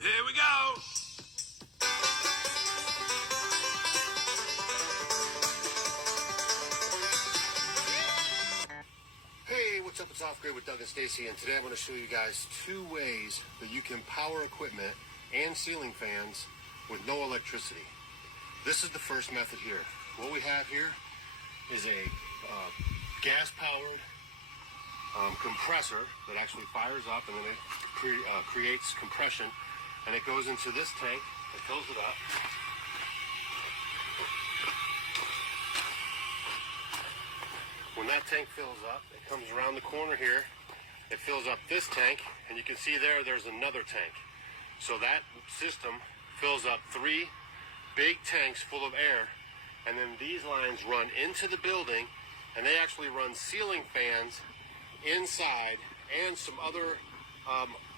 Here we go. Hey, what's up? It's Off Grid with Doug and Stacy, and today I'm going to show you guys 2 ways that you can power equipment and ceiling fans with no electricity. This is the first method here. What we have here is a gas-powered compressor that actually fires up, and then it creates compression, and it goes into this tank. It fills it up. When that tank fills up, it comes around the corner here. It fills up this tank, and you can see there's another tank. So that system fills up 3 big tanks full of air, and then these lines run into the building, and they actually run ceiling fans inside and some other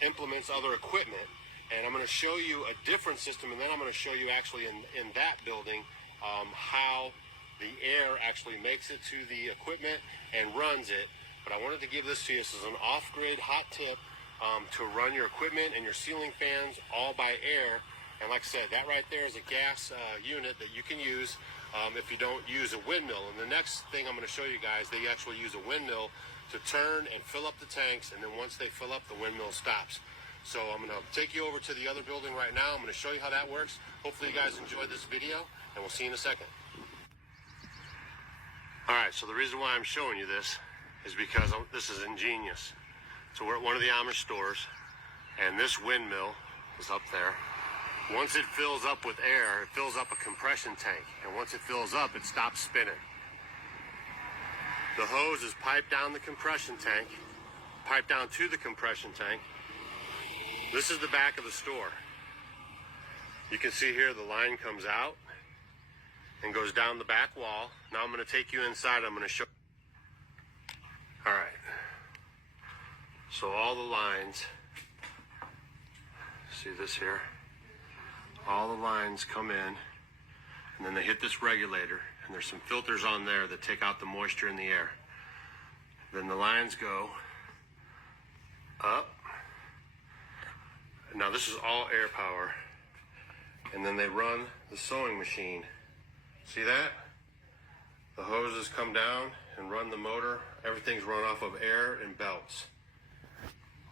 implements, other equipment. And I'm going to show you a different system, and then I'm going to show you actually in that building how the air actually makes it to the equipment and runs it. But I wanted to give this to you. This is an off-grid hot tip to run your equipment and your ceiling fans all by air. And like I said, that right there is a gas unit that you can use if you don't use a windmill. And the next thing I'm going to show you guys, they actually use a windmill to turn and fill up the tanks. And then once they fill up, the windmill stops. So I'm going to take you over to the other building right now. I'm going to show you how that works. Hopefully you guys enjoyed this video, and we'll see you in a second. All right, so the reason why I'm showing you this is because this is ingenious. So we're at one of the Amish stores, and this windmill is up there. Once it fills up with air, it fills up a compression tank. And once it fills up, it stops spinning. The hose is piped down the compression tank, piped down to the compression tank. This is the back of the store. You can see here the line comes out and goes down the back wall. Now I'm going to take you inside. I'm going to show. All right. So all the lines, see this here? All the lines come in, and then they hit this regulator, and there's some filters on there that take out the moisture in the air. Then the lines go up. Now this is all air power. And then they run the sewing machine. See that? The hoses come down and run the motor. Everything's run off of air and belts.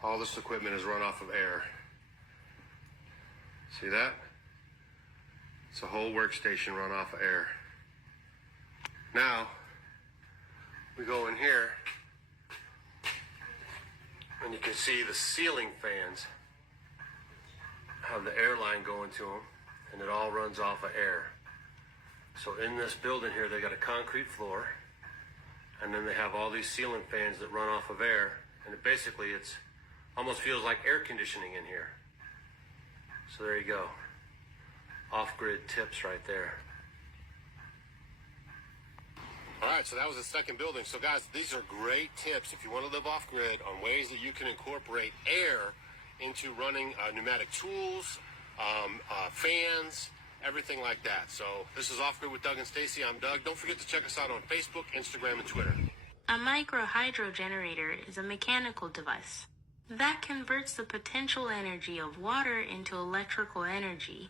All this equipment is run off of air. See that? It's a whole workstation run off of air. Now, we go in here, and you can see the ceiling fans have the air line going to them, and it all runs off of air. So in this building here, they got a concrete floor, and then they have all these ceiling fans that run off of air, and it's almost feels like air conditioning in here. So there you go. Off-grid tips right there. All right, so that was the second building. So guys, these are great tips if you want to live off-grid on ways that you can incorporate air into running pneumatic tools, fans, everything like that. So this is Off Grid with Doug and Stacy. I'm Doug. Don't forget to check us out on Facebook, Instagram, and Twitter. A microhydro generator is a mechanical device that converts the potential energy of water into electrical energy.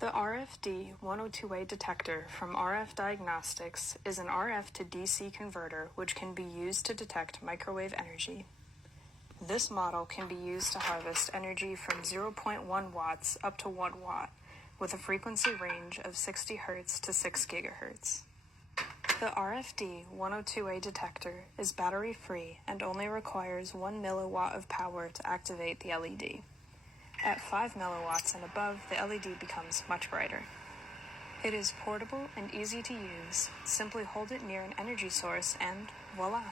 The RFD 102A detector from RF Diagnostics is an RF to DC converter which can be used to detect microwave energy. This model can be used to harvest energy from 0.1 watts up to 1 watt, with a frequency range of 60 Hz to 6 GHz. The RFD 102A detector is battery-free and only requires 1 milliwatt of power to activate the LED. At 5 milliwatts and above, the LED becomes much brighter. It is portable and easy to use. Simply hold it near an energy source and voila!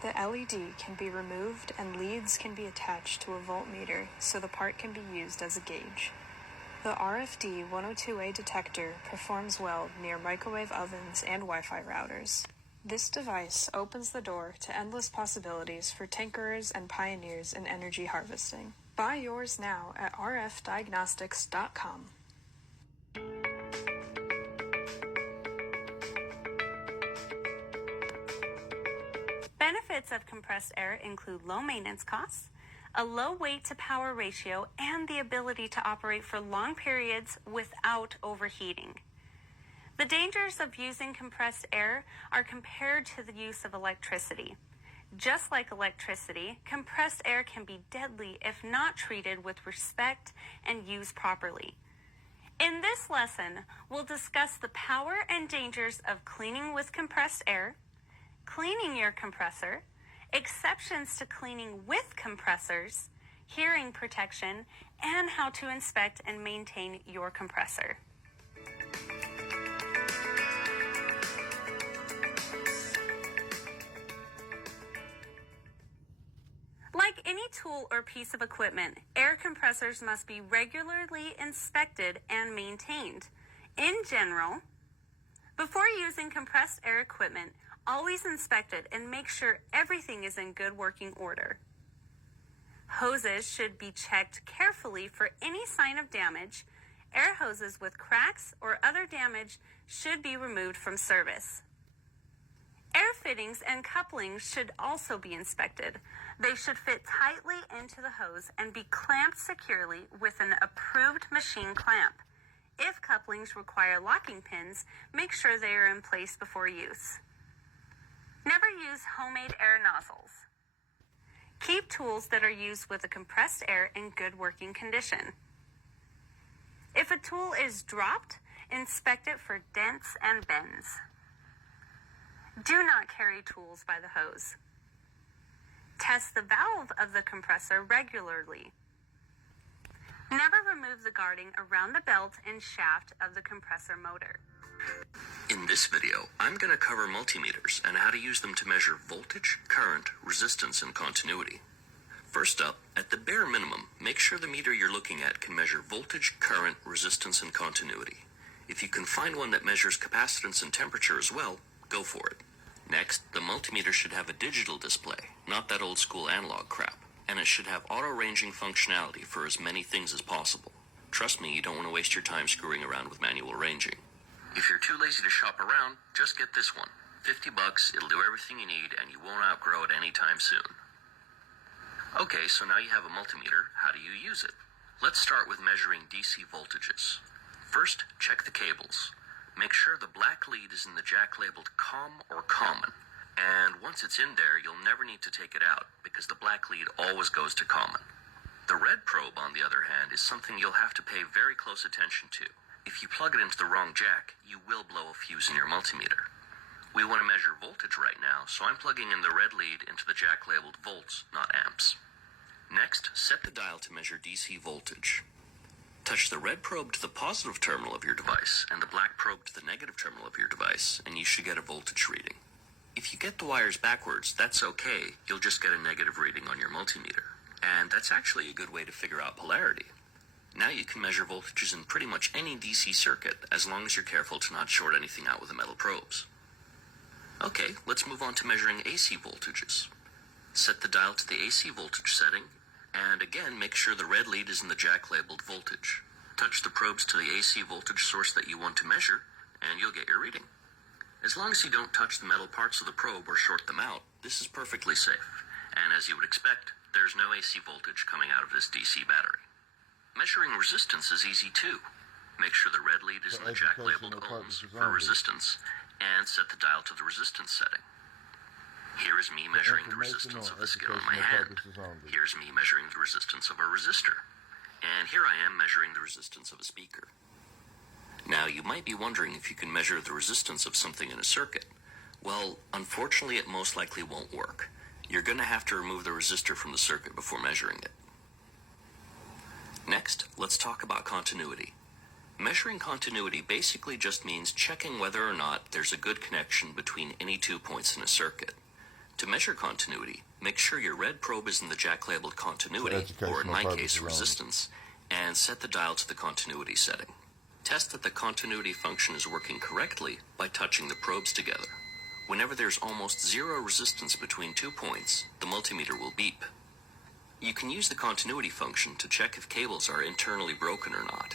The LED can be removed and leads can be attached to a voltmeter so the part can be used as a gauge. The RFD 102A detector performs well near microwave ovens and Wi-Fi routers. This device opens the door to endless possibilities for tinkerers and pioneers in energy harvesting. Buy yours now at rfdiagnostics.com. Benefits of compressed air include low maintenance costs, a low weight to power ratio, and the ability to operate for long periods without overheating. The dangers of using compressed air are compared to the use of electricity. Just like electricity, compressed air can be deadly if not treated with respect and used properly. In this lesson, we'll discuss the power and dangers of cleaning with compressed air, cleaning your compressor, exceptions to cleaning with compressors, hearing protection, and how to inspect and maintain your compressor. Like any tool or piece of equipment, air compressors must be regularly inspected and maintained. In general, before using compressed air equipment, always inspect it and make sure everything is in good working order. Hoses should be checked carefully for any sign of damage. Air hoses with cracks or other damage should be removed from service. Air fittings and couplings should also be inspected. They should fit tightly into the hose and be clamped securely with an approved machine clamp. If couplings require locking pins, make sure they are in place before use. Never use homemade air nozzles. Keep tools that are used with a compressed air in good working condition. If a tool is dropped, inspect it for dents and bends. Do not carry tools by the hose. Test the valve of the compressor regularly. Never remove the guarding around the belt and shaft of the compressor motor. In this video, I'm going to cover multimeters and how to use them to measure voltage, current, resistance, and continuity. First up, at the bare minimum, make sure the meter you're looking at can measure voltage, current, resistance, and continuity. If you can find one that measures capacitance and temperature as well, go for it. Next, the multimeter should have a digital display, not that old school analog crap, and it should have auto-ranging functionality for as many things as possible. Trust me, you don't want to waste your time screwing around with manual ranging. If you're too lazy to shop around, just get this one. $50, it'll do everything you need, and you won't outgrow it anytime soon. Okay, so now you have a multimeter. How do you use it? Let's start with measuring DC voltages. First, check the cables. Make sure the black lead is in the jack labeled COM or common. And once it's in there, you'll never need to take it out because the black lead always goes to common. The red probe, on the other hand, is something you'll have to pay very close attention to. If you plug it into the wrong jack, you will blow a fuse in your multimeter. We want to measure voltage right now, so I'm plugging in the red lead into the jack labeled volts, not amps. Next, set the dial to measure DC voltage. Touch the red probe to the positive terminal of your device and the black probe to the negative terminal of your device, and you should get a voltage reading. If you get the wires backwards, that's okay. You'll just get a negative reading on your multimeter. And that's actually a good way to figure out polarity. Now you can measure voltages in pretty much any DC circuit, as long as you're careful to not short anything out with the metal probes. Okay, let's move on to measuring AC voltages. Set the dial to the AC voltage setting, and again, make sure the red lead is in the jack labeled voltage. Touch the probes to the AC voltage source that you want to measure, and you'll get your reading. As long as you don't touch the metal parts of the probe or short them out, this is perfectly safe. And as you would expect, there's no AC voltage coming out of this DC battery. Measuring resistance is easy too. Make sure the red lead is in the jack labeled ohms for resistance, and set the dial to the resistance setting. Here is me measuring the resistance of the skin on my hand. Here's me measuring the resistance of a resistor. And here I am measuring the resistance of a speaker. Now, you might be wondering if you can measure the resistance of something in a circuit. Well, unfortunately, it most likely won't work. You're going to have to remove the resistor from the circuit before measuring it. Next, let's talk about continuity. Measuring continuity basically just means checking whether or not there's a good connection between any 2 points in a circuit. To measure continuity, make sure your red probe is in the jack labeled continuity, or in my case, resistance, and set the dial to the continuity setting. Test that the continuity function is working correctly by touching the probes together. Whenever there's almost zero resistance between 2 points, the multimeter will beep. You can use the continuity function to check if cables are internally broken or not.